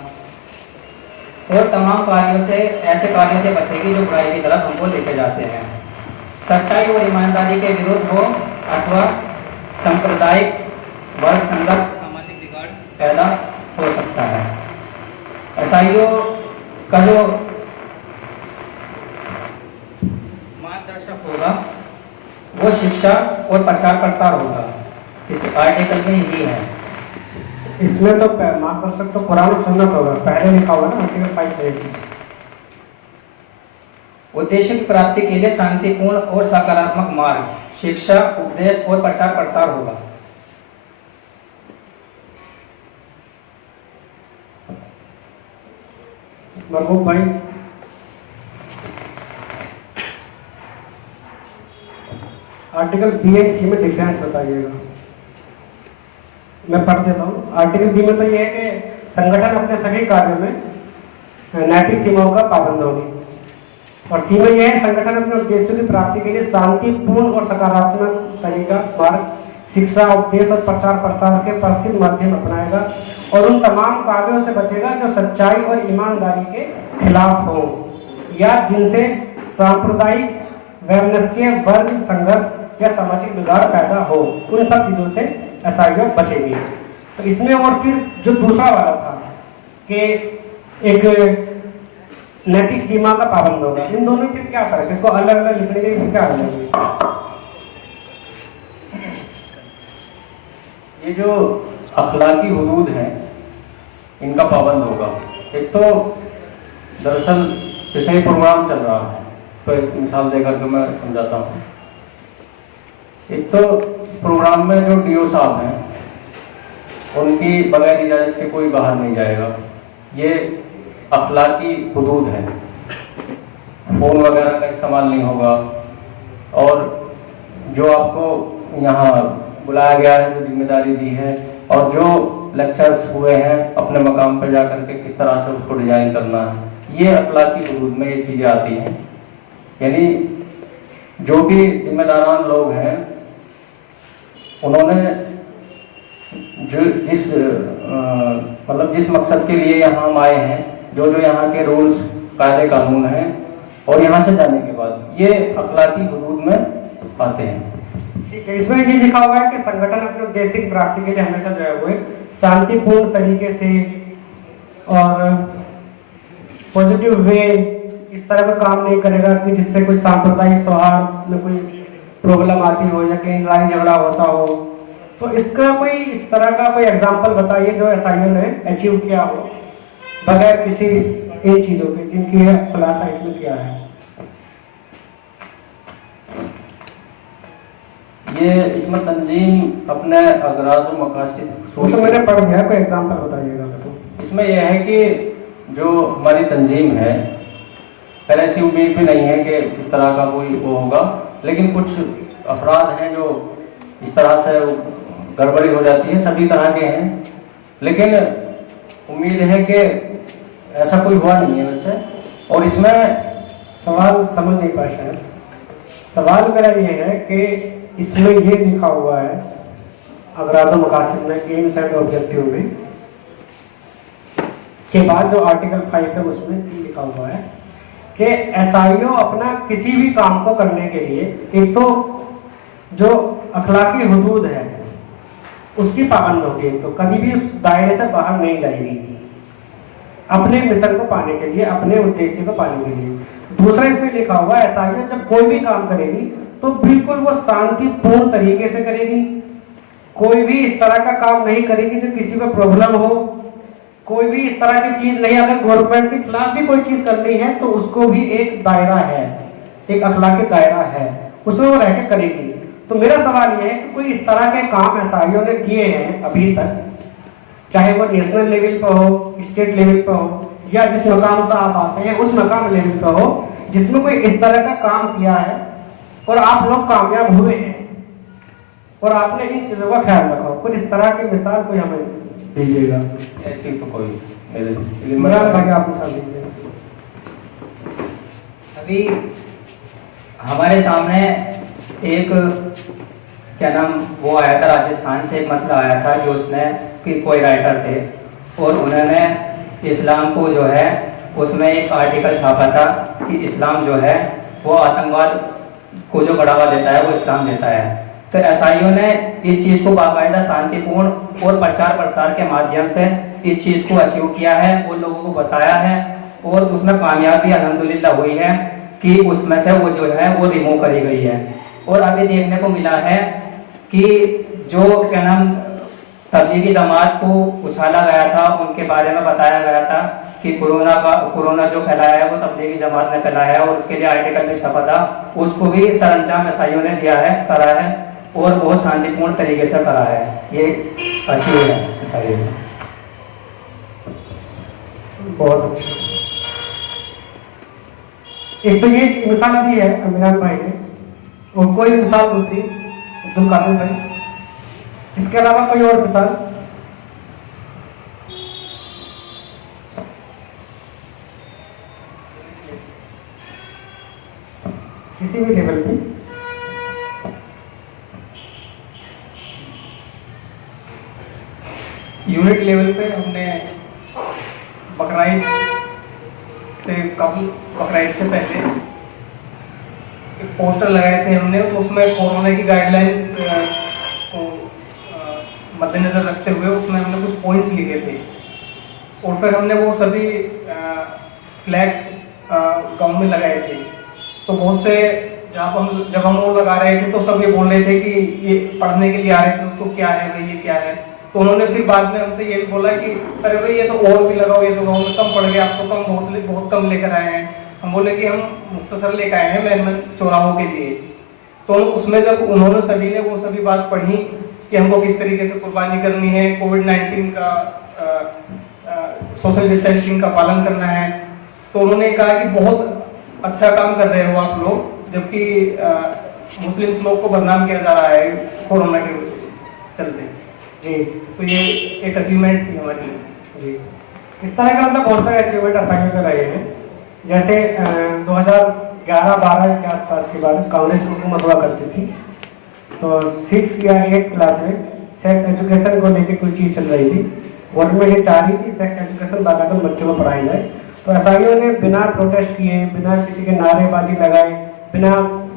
और तमाम कार्यों से, ऐसे कार्यों से बचेगी जो बुराई की तरफ हमको लेके जाते हैं। सच्चाई और ईमानदारी के विरुद्ध हो अथवा सांप्रदायिक वर्ग संगत सामाजिक बिगाड़ पैदा हो सकता है। एसआईओ का जो मार्गदर्शक होगा वो शिक्षा और प्रचार प्रसार होगा, इस आर्टिकल में ही है। इसमें तो मार्गदर्शक तो कुरान और सुन्नत होगा, पहले लिखा हुआ ना आर्टिकल 5 में। उद्देश्य की प्राप्ति के लिए शांतिपूर्ण और सकारात्मक मार्ग, शिक्षा, उपदेश और प्रचार प्रसार होगा। महबूब भाई, आर्टिकल बी एंड सी में डिफरेंस बताइएगा। मैं पढ़ देता हूँ। आर्टिकल बी में तो ये है कि संगठन अपने सभी कार्यों में नैतिक सीमाओं का पाबंद होगी, और सी में यह है संगठन अपने उद्देश्यों की प्राप्ति के लिए शांतिपूर्ण और सकारात्मक तरीका, मार्ग, शिक्षा, उपदेश और प्रचार प्रसार के प्रसिद्ध माध्यम अपनाएगा और उन तमाम कार्यों से बचेगा जो सच्चाई और ईमानदारी के खिलाफ हो या जिनसे सांप्रदायिक, वैमनस्य, वर्ग संघर्ष या सामाजिक बिगाड़ पैदा हो। उन सब चीजों से एसआईओ बचेगी। तो इसमें और फिर जो दूसरा वाला था कि एक नैतिक सीमा का पाबंद होगा, इन दोनों में फिर क्या फर्क है? इसको अलग अलग लिखने के लिए क्या अलग है? ये जो अखलाकी हुदूद हैं इनका पाबंद होगा। एक तो दरअसल जैसे ही प्रोग्राम चल रहा है, तो एक मिसाल देकर के मैं समझाता हूँ। एक तो प्रोग्राम में जो डीओ साहब हैं उनकी बगैर इजाज़त के कोई बाहर नहीं जाएगा, ये अखलाकी हुदूद है। फ़ोन वगैरह का इस्तेमाल नहीं होगा, और जो आपको यहाँ बुलाया गया है, जो जिम्मेदारी दी है, और जो लेक्चर्स हुए हैं अपने मकाम पर जाकर के किस तरह से उसको डिजाइन करना है, ये अखलाकी हुदूद में ये चीज़ें आती हैं। यानी जो भी जिम्मेदारान लोग हैं उन्होंने जो जिस मकसद के लिए यहाँ हम आए हैं, जो यहाँ के रूल्स, कायदे कानून हैं, और यहाँ से जाने के बाद ये अखलाकी हुदूद में आते हैं। ठीक है, इसमें ये लिखा हुआ है कि संगठन अपने उद्देश्य की प्राप्ति के लिए हमेशा जो है वो एक शांतिपूर्ण तरीके से और पॉजिटिव वे इस तरह का काम नहीं करेगा कि जिससे कोई सांप्रदायिक सौहार्द में कोई प्रॉब्लम आती हो या कहीं लड़ाई झगड़ा होता हो। तो इसका कोई इस तरह का कोई एग्जाम्पल बताइए जो एसआईओ ने अचीव किया हो बगैर किसी इन चीजों के, जिनकी खुलासा इसमें किया है। ये इसमें तंजीम अपने अगराज और मकासद, वो तो मैंने पढ़ दिया, कोई एग्जाम्पल बताइएगा। तो इसमें यह है कि जो हमारी तंजीम है, पहले ऐसी उम्मीद भी नहीं है कि इस तरह का कोई वो होगा, लेकिन कुछ अफराद हैं जो इस तरह से गड़बड़ी हो जाती है, सभी तरह के हैं, लेकिन उम्मीद है कि ऐसा कोई हुआ नहीं है वैसे। और इसमें सवाल समझ नहीं पाया शायद। सवाल मेरा ये है कि इसमें ये लिखा हुआ है अगराज़ मकासद में, एम्स एंड ऑब्जेक्टिव में के बाद जो आर्टिकल 5 है उसमें सी लिखा हुआ है कि एसआईओ अपना किसी भी काम को करने के लिए एक तो जो अखलाकी हुदूद है उसकी पाबंद होगी, तो कभी भी उस दायरे से बाहर नहीं जाएगी अपने मिशन को पाने के लिए, अपने उद्देश्य को पाने के लिए। दूसरा इसमें लिखा हुआ है एसआईओ जब कोई भी काम करेगी तो बिल्कुल वो शांतिपूर्ण तरीके से करेगी। कोई भी इस तरह का काम नहीं करेगी जो किसी को प्रॉब्लम हो। कोई भी इस तरह की चीज नहीं, अगर गवर्नमेंट के खिलाफ भी कोई चीज करनी है तो उसको भी एक दायरा है, एक अखलाकी दायरा है, उसमें वो रह के करेगी। तो मेरा सवाल ये है कि कोई इस तरह के काम एसआईओ ने किए हैं अभी तक, चाहे वो नेशनल लेवल पर हो, स्टेट लेवल पर हो, या जिस मकाम से आप आते हैं उस मकाम लेवल पर हो, जिसमें कोई इस तरह का काम किया है और आप लोग कामयाब हुए हैं और आपने इन चीजों का ख्याल रखा हो। कुछ इस तरह की मिसाल कोई हमें दीजिएगा। ऐसी तो कोई इमरान भाई आप मिसाल दीजिए। अभी हमारे सामने एक क्या नाम वो आया था, राजस्थान से एक मसला आया था जो उसमें कि कोई राइटर थे और उन्होंने इस्लाम को जो है उसमें एक आर्टिकल छापा था कि इस्लाम जो है वो आतंकवाद को जो बढ़ावा देता है वो इस्लाम देता है। तो एसआईओ ने इस चीज़ को बाकायदा शांतिपूर्ण और प्रचार प्रसार के माध्यम से इस चीज़ को अचीव किया है और लोगों को बताया है और उसमें कामयाबी अल्हम्दुलिल्लाह हुई है कि उसमें से वो जो है वो रिमूव करी गई है। और अभी देखने को मिला है कि जो क्या नाम तबलीगी जमात को उछाला गया था, उनके बारे में बताया गया था कि कोरोना जो फैलाया है वो तबलीगी जमात ने फैलाया है और उसके लिए आर्टिकल भी छपा था, उसको भी सरअंजाम एसआईओ ने दिया है, करा है और बहुत शांतिपूर्ण तरीके से करा है। ये अच्छी है एसआईओ ने। बहुत अच्छा। एक तो ये मिसाल दी है इमरान भाई ने, और कोई मिसाल दूसरी अब्दुल कादिर भाई, इसके अलावा कोई और मिसाल? किसी भी लेवल पे? यूनिट लेवल पे हमने बकराईद से कबल, बकराईद से पहले एक पोस्टर लगाए थे हमने, तो उसमें कोरोना की गाइडलाइंस को मद्देनजर रखते हुए उसमें हमने कुछ पॉइंट्स लिखे थे और फिर हमने वो सभी फ्लैग्स गांव में लगाए थे। तो बहुत से जब हम वो लगा रहे थे तो सब ये बोल रहे थे कि ये पढ़ने के लिए आ रहे थे, तो क्या है भाई, ये क्या है। तो उन्होंने फिर बाद में हमसे ये भी बोला कि अरे भाई ये तो और भी लगाओ, ये तो गाँव में कम पड़ गया, आप तो कम बहुत कम लेकर आए हैं। हम बोले कि हम मुख्तसर लेकर आए हैं मेहमान चौराहों के लिए। तो उसमें जब उन्होंने सभी ने वो सभी बात पढ़ी कि हमको किस तरीके से कुर्बानी करनी है, कोविड-19 का सोशल डिस्टेंसिंग का पालन करना है, तो उन्होंने कहा कि बहुत अच्छा काम कर रहे हो आप लोग, जबकि मुस्लिम्स लोग को बदनाम किया जा रहा है कोरोना के चलते। जी, तो ये एक अचीवमेंट थी हमारी। जी, इस तरह का मतलब बहुत सारे अचीवमेंट असाइन कर रहे हैं। जैसे 2011-12 के आसपास की बात, कांग्रेस की हुकूमत हुआ करती थी, तो 6 या 8 क्लास में सेक्स एजुकेशन को लेकर कोई चीज़ चल रही थी। गवर्नमेंट ये चाह रही थी सेक्स एजुकेशन बाकायदा बच्चों को पढ़ाई जाए। तो एसआईओ ने बिना प्रोटेस्ट किए, बिना किसी के नारेबाजी लगाए, बिना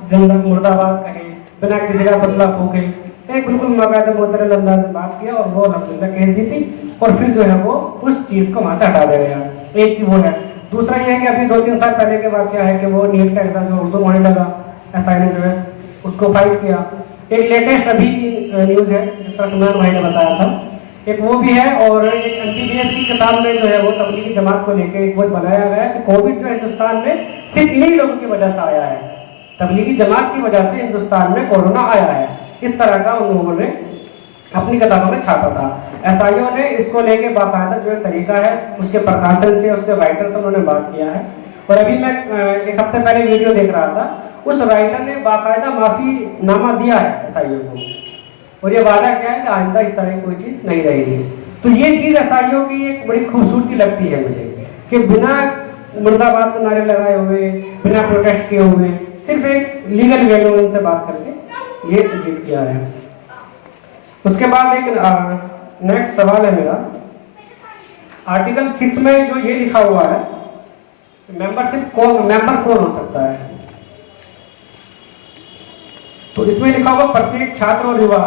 जनता मुर्दाबाद कहे, बिना किसी का बदला फूके, एक बिल्कुल बाकायदा मोहतरम अंदाज से बात किया और वो अल्हम्दुलिल्लाह केस जीती और फिर जो है वो उस चीज़ को वहाँ से हटा दिया गया। एक चीज़ वो है। दूसरा ये है कि अभी 2-3 साल पहले के वाक़या है कि वो नीट का एग्जाम जो उर्दू होने लगा, एसआई ने जो है उसको फाइट किया। एक लेटेस्ट अभी न्यूज़ है जिस तरह इमरान भाई ने बताया था, एक वो भी है। और एक MBBS की किताब में जो है वो तबलीगी जमात को लेकर एक वो बनाया गया है कि कोविड जो हिंदुस्तान में सिर्फ इन्हीं लोगों की वजह से आया है, तबलीगी जमात की वजह से हिंदुस्तान में कोरोना आया है। इस तरह का उन लोगों ने अपनी किताबों में छापा था। एसआईओ ने इसको लेके बाकायदा जो तरीका है उसके प्रकाशन से, उसके राइटर से उन्होंने बात किया है। और अभी मैं एक हफ्ते पहले वीडियो देख रहा था, उस राइटर ने बाकायदा माफी नामा दिया है एसआईओ को और ये वादा किया है कि आइंदा इस तरह की कोई चीज़ नहीं रहेगी। तो ये चीज़ एसआईओ की एक बड़ी खूबसूरती लगती है मुझे कि बिना मुर्दाबाद के नारे लगाए हुए, बिना प्रोटेस्ट किए हुए, सिर्फ एक लीगल वे में उनसे बात करके ये जीत किया है। उसके बाद एक नेक्स्ट सवाल है मेरा, आर्टिकल 6 में जो ये लिखा हुआ है मेंबर कौन हो सकता है, तो इसमें लिखा हुआ प्रत्येक छात्र और युवा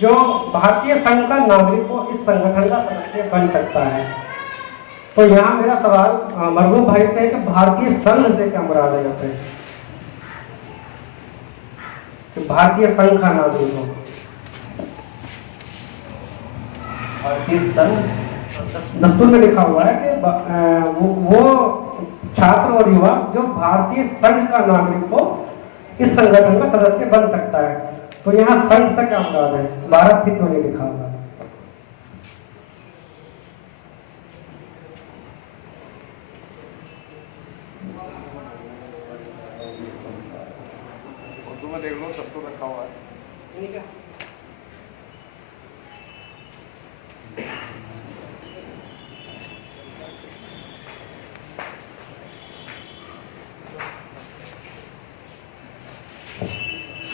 जो भारतीय संघ का नागरिक हो इस संगठन का सदस्य बन सकता है। तो यहाँ मेरा सवाल मरहूम भाई से है कि भारतीय संघ से क्या मुराद है यहाँ पे? भारतीय संघ का नागरिक हो। भारतीय संघ दस्तूर में लिखा हुआ है कि वो छात्र और युवा जो भारतीय संघ का नागरिक हो इस संगठन का सदस्य बन सकता है। तो यहाँ संघ से क्या मुराद है, भारत भी क्यों नहीं लिखा हुआ है? उर्दू में देख लो, दस्तूर रखा हुआ है। ठीक है।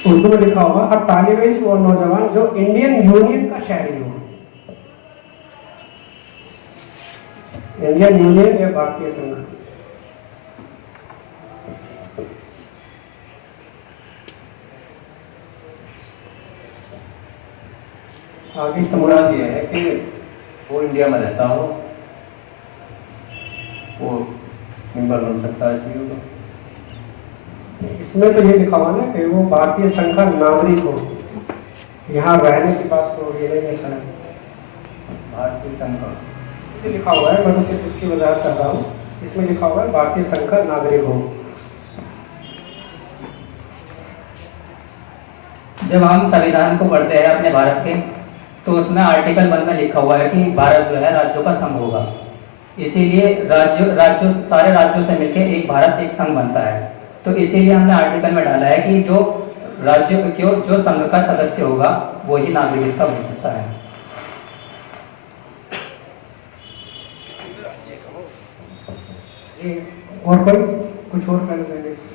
उर्दू में लिखा होगा हर तालिब इल्म और नौजवान जो इंडियन यूनियन का शहरी हो। इंडियन यूनियन या भारतीय संघ। आगे मुराद ये है कि वो इंडिया में रहता हो, वो मेंबर बन सकता है सीओ का। इसमें तो ये लिखा हुआ ना कि वो भारतीय संघ का नागरिक हो। यहाँ रहने की बात तो ये नहीं लिखा है। भारतीय संघ का इसमें लिखा हुआ है, मैं तो सिर्फ उसकी वजाहत चाह रहा हूँ। इसमें लिखा हुआ है भारतीय संघ का नागरिक हो। जब हम संविधान को पढ़ते हैं अपने भारत के, तो उसमें आर्टिकल 1 में लिखा हुआ है कि भारत जो है राज्यों का संघ होगा। इसीलिए राज्यों सारे राज्यों से मिलकर एक भारत एक संघ बनता है। तो इसीलिए हमने आर्टिकल में डाला है कि जो राज्य जो संघ का सदस्य होगा वो ही नागरिक इसका बन सकता है। जी, और कोई कुछ और कहना चाहेंगे इसमें?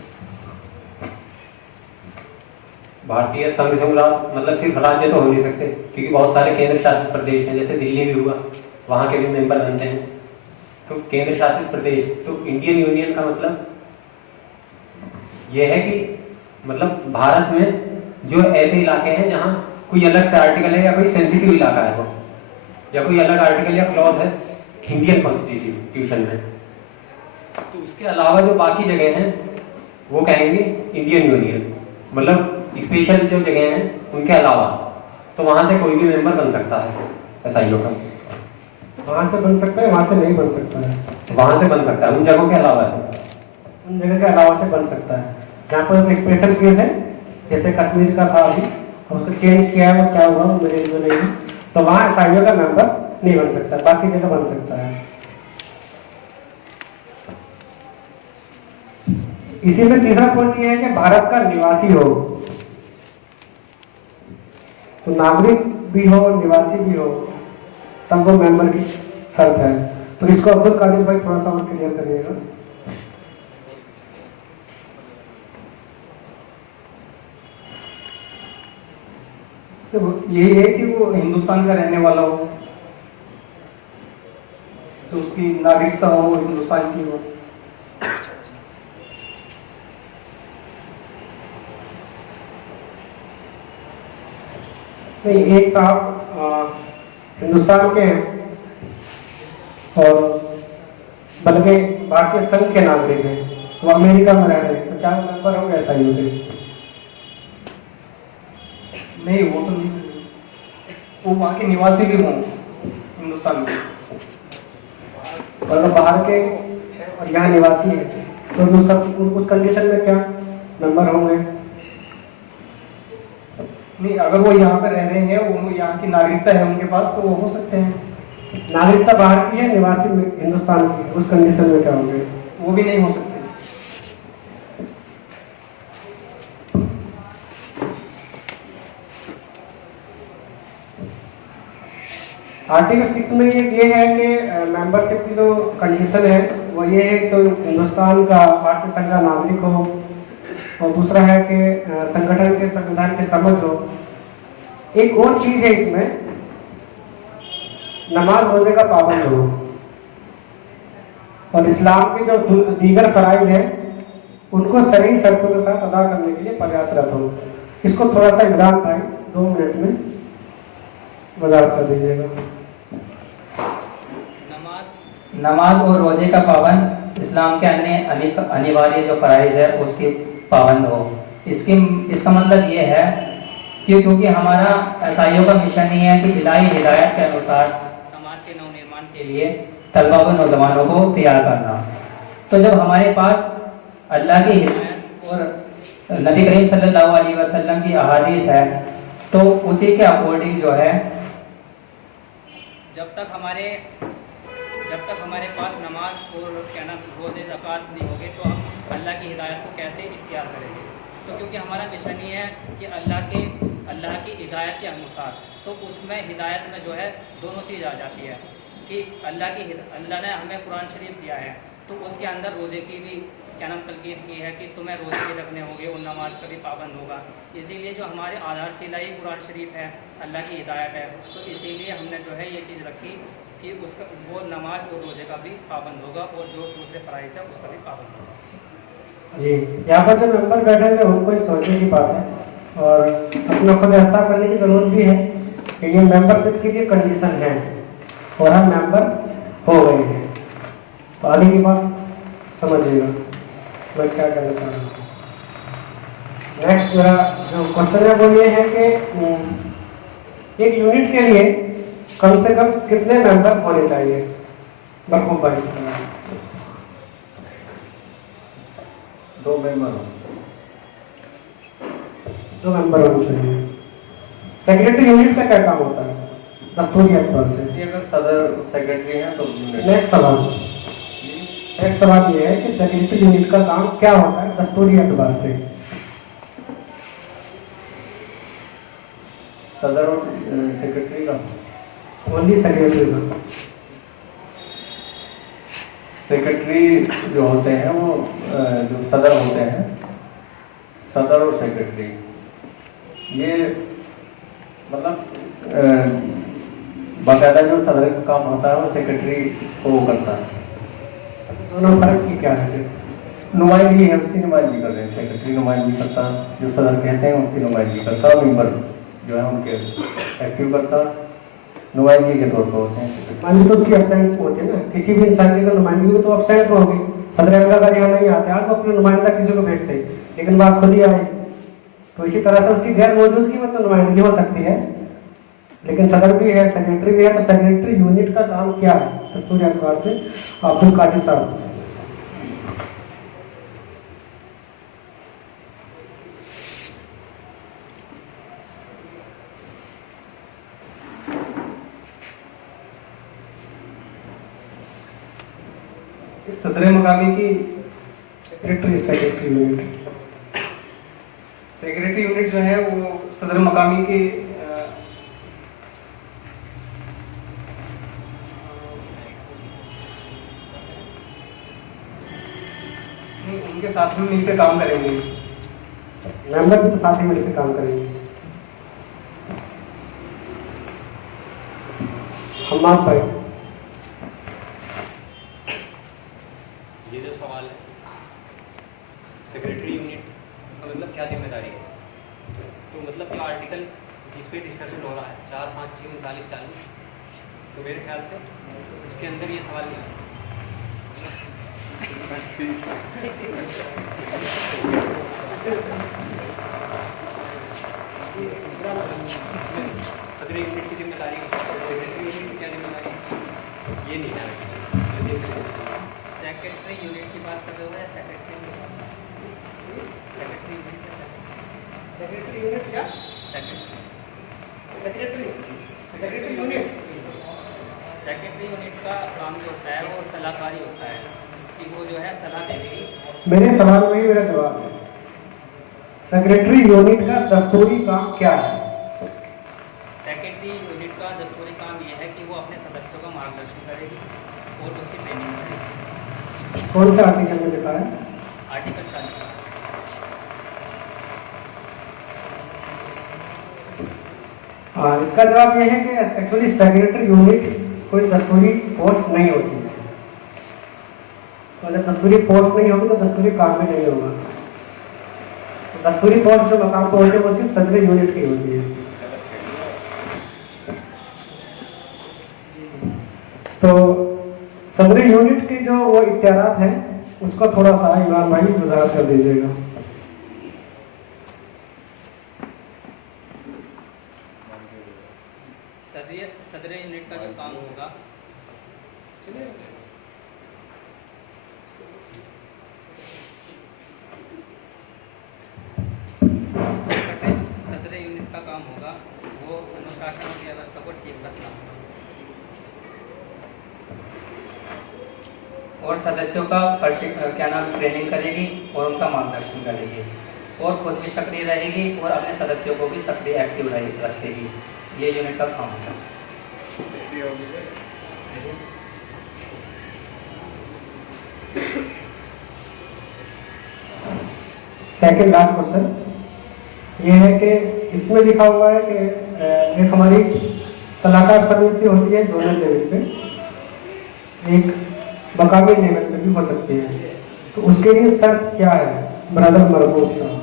भारतीय संघ से मुराद मतलब सिर्फ राज्य तो हो नहीं सकते, क्योंकि बहुत सारे केंद्र शासित प्रदेश हैं, जैसे दिल्ली भी हुआ, वहाँ के भी मेंबर बनते हैं। तो केंद्र शासित प्रदेश, तो इंडियन यूनियन का मतलब यह है कि मतलब भारत में जो ऐसे इलाके हैं जहाँ कोई अलग से आर्टिकल है या कोई सेंसिटिव इलाका है वो, या कोई अलग आर्टिकल या क्लॉज है इंडियन कॉन्स्टिट्यूशन में, तो उसके अलावा जो बाकी जगह हैं वो कहेंगे इंडियन यूनियन। मतलब स्पेशल जो जगह हैं उनके अलावा, तो वहां से कोई भी मेंबर बन सकता है एसआईओ का। वहां से बन सकता है, वहां से नहीं बन सकता है। वहां से बन सकता है, उन जगहों के अलावा से, उन जगह के अलावा से बन सकता है जहाँ पर कोई स्पेशल केस है, जैसे कश्मीर का था अभी, उसको चेंज किया है, वो क्या हुआ वो मेरे लिए नहीं है, तो वहाँ एसआईओ का मेंबर नहीं बन सकता, बाकी जगह बन सकता है। इसी में तीसरा पॉइंट ये है कि भारत का निवासी हो। तो नागरिक भी हो और निवासी भी हो तब वो मेंबर की शर्त है। तो इसको अब्दुल कादिर भाई थोड़ा सा और क्लियर करिएगा। तो यही है कि वो हिंदुस्तान का रहने वाला हो, तो उसकी नागरिकता हो हिंदुस्तान की हो। नहीं, एक साहब हिंदुस्तान के हैं और बल्कि भारतीय संघ के नागरिक हैं, वो अमेरिका में रह रहे हैं, तो क्या मेंबर होंगे एसआईओ के? नहीं, वो तो नहीं, वो वहाँ के निवासी भी हों हिंदुस्तान में। और बाहर के और यहाँ निवासी है, तो उस कंडीशन में क्या मेंबर होंगे? नहीं, अगर वो यहाँ पे रह रहे हैं, वो यहाँ की नागरिकता है उनके पास, तो वो हो सकते हैं। नागरिकता बाहर की है, निवासी हिंदुस्तान की, उस कंडीशन में क्या होंगे? वो भी नहीं हो सकते। आर्टिकल 6 में ये है कि मेंबरशिप की जो कंडीशन है वो ये है तो हिंदुस्तान का भारतीय संघ का नागरिक हो, और दूसरा है कि संगठन के संविधान की समझ हो। एक और चीज है इसमें, नमाज रोजे का पाबंद हो, और इस्लाम के जो दीगर फराइज हैं उनको सही शर्तों के साथ अदा करने के लिए प्रयासरत हो। इसको थोड़ा सा इमरान भाई 2 मिनट में वजाहत कर दीजिएगा। नमाज और रोजे का पाबंद, इस्लाम के अन्य अनिवार्य जो फराइज है उसकी पाबंद हो। इसका मतलब ये है कि क्योंकि हमारा एसआईओ का मिशन ही है कि इलाही हिदायत के अनुसार समाज के नवनिर्माण के लिए तलबा व नौजवानों को तैयार करना। तो जब हमारे पास अल्लाह की हिदायत और नबी करीम सल्लल्लाहु अलैहि वसल्लम की अहादीस है, तो उसी के अकॉर्डिंग जो है जब तक हमारे पास नमाज और क्या नाम रोज़े ज़कात नहीं होंगे तो हम अल्लाह की हिदायत को कैसे इख्तियार करेंगे। तो क्योंकि हमारा मिशन ही है कि अल्लाह की हिदायत के अनुसार, तो उसमें हिदायत में जो है दोनों चीज़ आ जाती है कि अल्लाह ने हमें कुरान शरीफ दिया है, तो उसके अंदर रोज़े की भी क्या नाम तलकीन की है कि तुम्हें रोज़े भी रखने होंगे और नमाज का भी पाबंद होगा। इसीलिए जो हमारे आधारशिला ही कुरान शरीफ है, अल्लाह की हिदायत है, तो इसीलिए हमने जो है ये चीज़ रखी कि उसका वो नमाज और रोज़े का भी पाबंद होगा और जो दूसरे फ़राइज़ है उसका भी पाबंद होगा। जी, यहाँ पर जो मेंबर बैठे हैं उनको ही सोचने की बात है और अपना खुद ऐसा करने की ज़रूरत भी है कि ये मेंबरशिप की भी कंडीशन है और हम मेंबर हो गए हैं। तो आगे की बात समझिएगा मैं क्या कहना चाह रहा हूँ। नेक्स्ट मेरा जो क्वेश्चन है वो ये है कि एक यूनिट के लिए कम से कम कितने मेंबर होने चाहिए? मरहूम भाई से सवाल। 2 मेंबर 2 मेंबर होने चाहिए। सेक्रेटरी यूनिट का क्या काम होता है दस्तूरी एतबार से? ये अगर सदर सेक्रेटरी हैं तो नेक्स्ट सवाल ये है कि सेक्रेटरी यूनिट का काम क्या होता है दस्तूरी एतबार से? सदर और सेक्रेटरी का ओनली सेक्रेटरी का। सेक्रेटरी जो होते हैं वो जो सदर होते हैं, सदर और सेक्रेटरी, ये मतलब बाकायदा जो सदर का काम होता है वो सेक्रेटरी को करता है। दोनों फर्क की क्या है? नुमाइंदगी है, उसकी नुमाइंदगी कर रहे हैं। सेक्रेटरी नुमाइंदगी करता, जो सदर कहते हैं उनकी नुमाइंदगी करता, और मेंबर जो है उनके एक्टिव करता नुमाइंदगी के तौर पर होते हैं। मान लीजिए तो उसकी एब्सेंस होती है ना, किसी भी इंसान की अगर नुमाइंदगी हो तो एब्सेंट होगी। सदर अगर यहाँ नहीं आते आज वो अपने नुमाइंदा किसी को भेजते, लेकिन बात खुद ही आए, तो इसी तरह से उसकी गैर मौजूदगी में तो नुमाइंदगी हो सकती है। लेकिन सदर भी है, सेक्रेटरी भी है, तो सेक्रेटरी यूनिट का काम क्या है दस्तूरी एतबार से? अब्दुल कादिर साहब। सदर मकामी की सेक्रेटरी यूनिट जो है वो सदर मकामी के उनके साथ में मिलकर काम करेंगे। मेंबर भी तो साथ ही मिलकर काम करेंगे। हम्माद भाई, ये जो सवाल है सेक्रेटरी यूनिट का मतलब क्या जिम्मेदारी है, तो मतलब जो आर्टिकल जिस पे डिस्कशन हो रहा है 4, 5, 6, 39, 40, तो मेरे ख्याल से उसके अंदर ये सवाल नहीं है। सदर यूनिट की जिम्मेदारी, सेक्रेटरी यूनिट की क्या जिम्मेदारी, ये नहीं है। सेक्रेटरी यूनिट की बात कर रहे हो? सेक्रेटरी यूनिट क्या? सेक्रेटरी यूनिट का काम जो होता है वो सलाहकारी होता है कि वो जो है सलाह देगी। मेरे सवाल में ही मेरा जवाब है। सेक्रेटरी यूनिट का दस्तूरी काम क्या है? सेक्रेटरी यूनिट का दस्तूरी काम ये है कि वो अपने सदस्यों का मार्गदर्शन करेगी और उसकी ट्रेनिंग करेगी। कौन से आर्टिकल में लिखा है? आर्टिकल 40। हाँ, इसका जवाब यह है कि एक्चुअली सेक्रेटरी यूनिट कोई दस्तूरी पोस्ट नहीं होती है। तो जब दस्तूरी पोस्ट नहीं होगी तो दस्तूरी काम भी नहीं होगा। तो दस्तूरी पोस्ट जो मकाम पर होती है वो सिर्फ सदर यूनिट की होती है। तो सदर यूनिट के जो वो इख्तियारात हैं उसको थोड़ा सा इमरान भाई वजाहत कर दीजिएगा। सदर यूनिट का जो काम होगा सदर यूनिट का काम होगा वो अनुशासन और व्यवस्था को ठीक रखना और सदस्यों का ट्रेनिंग करेगी और उनका मार्गदर्शन करेगी और खुद भी सक्रिय रहेगी और अपने सदस्यों को भी सक्रिय एक्टिव रखेगी। ये यूनिट का काम होगा। सेकंड लास्ट क्वेश्चन ये है कि इसमें लिखा हुआ है कि एक हमारी सलाहकार समिति होती है जोनल लेवल पे, एक मकामी लेवल पे भी हो सकती है, तो उसके लिए शर्त क्या है ब्रदर मरबूब साहब?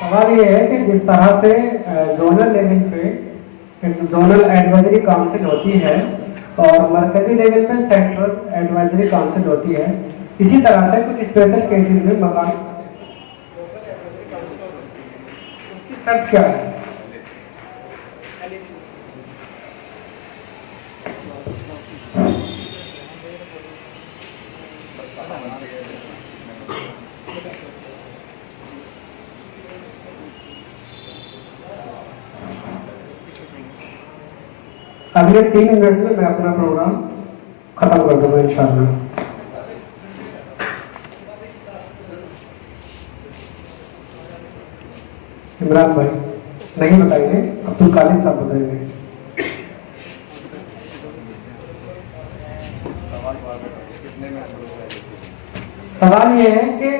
सवाल ये है कि जिस तरह से जोनल लेवल पे एक जोनल एडवाइजरी काउंसिल होती है और मरकजी लेवल पे सेंट्रल एडवाइजरी काउंसिल होती है, इसी तरह से कुछ स्पेशल केसेस में मकान उसकी शर्त क्या है? अगले 3 मिनट में मैं अपना प्रोग्राम खत्म कर दूंगा इंशाअल्लाह। इमरान भाई नहीं बताएंगे, अब्दुल कादिर साहब बताएंगे। सवाल ये है कि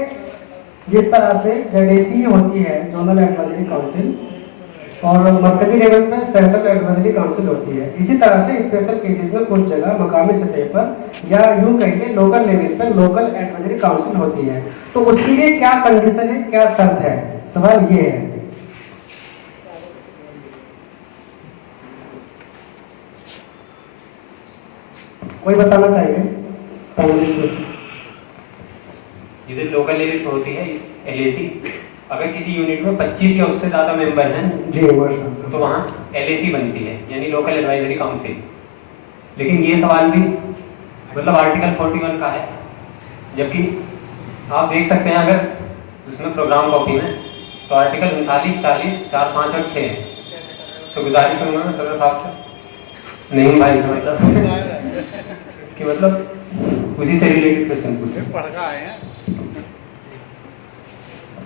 जिस तरह से जेडीसी होती है जोनल एडवाइजरी काउंसिल और मरकजी लेवल पे सेंट्रल एडवाइजरी काउंसिल होती है, इसी तरह से स्पेशल केसेस में कुछ जगह मकामी सतह पर या यूं कहिए लोकल लेवल पे लोकल एडवाइजरी काउंसिल होती है, तो उसके लिए क्या कंडीशन है, क्या शर्त है? सवाल ये है। कोई बताना चाहिए? जैसे लोकल लेवल पे होती है एलएसी, अगर किसी यूनिट में 25 या उससे ज्यादा मेंबर हैं जी तो वहाँ एलएसी बनती है, यानी लोकल एडवाइजरी काउंसिल। लेकिन ये सवाल भी मतलब आर्टिकल 41 का है, जबकि आप देख सकते हैं अगर उसमें प्रोग्राम कॉपी में तो आर्टिकल 39, 40, 4, 5 और 6 है। तो गुजारिश करूंगा मैं सदर साहब से, नहीं भाई समझता कि मतलब उसी से रिलेटेड क्वेश्चन पूछे। पढ़ के आए हैं।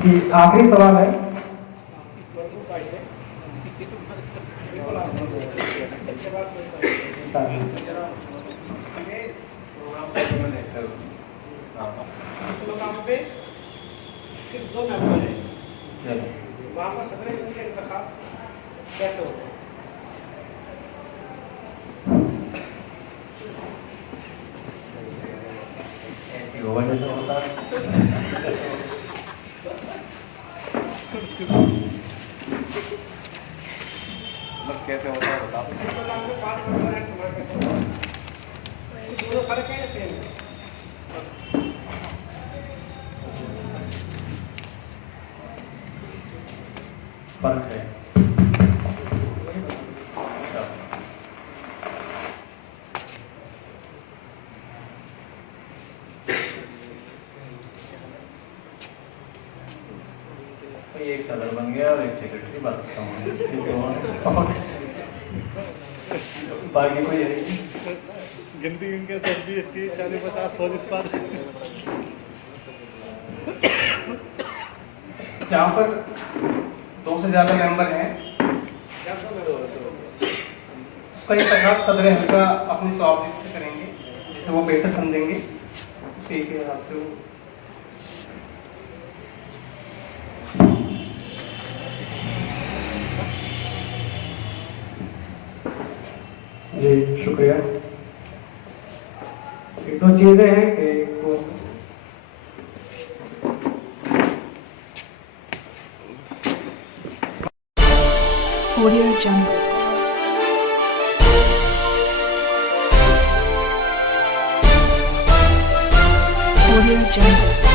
जी आखिरी सवाल है। इस मुकाम पे सिर्फ 2 मेंबर हैं, वहाँ पर सदर यूनिट का इंतखाब कैसे होगा? ऐसे होगा जैसे होता मतलब कैसे होता है बता। जिस मुकाम पे 5 मेंबर हैं तुम्हारे कैसे होगा? कुछ दोनों फर्क है या सेम है? फर्क है। तो एक सदर बन गया और एक सेक्रेटरी बात करता हूँ, बाकी कोई है गिनती इनके 10, 20, 30, 40, 50, 100 इस पार। जहाँ पर 2 से ज़्यादा मेंबर हैं उसका इंतखाब सदर हल्का अपनी स्वाभिमान से करेंगे, जिसे वो बेहतर समझेंगे उसके हिसाब से वो। जी शुक्रिया। एक 2 चीजें हैं कि वो Audio Jungle. Audio Jungle.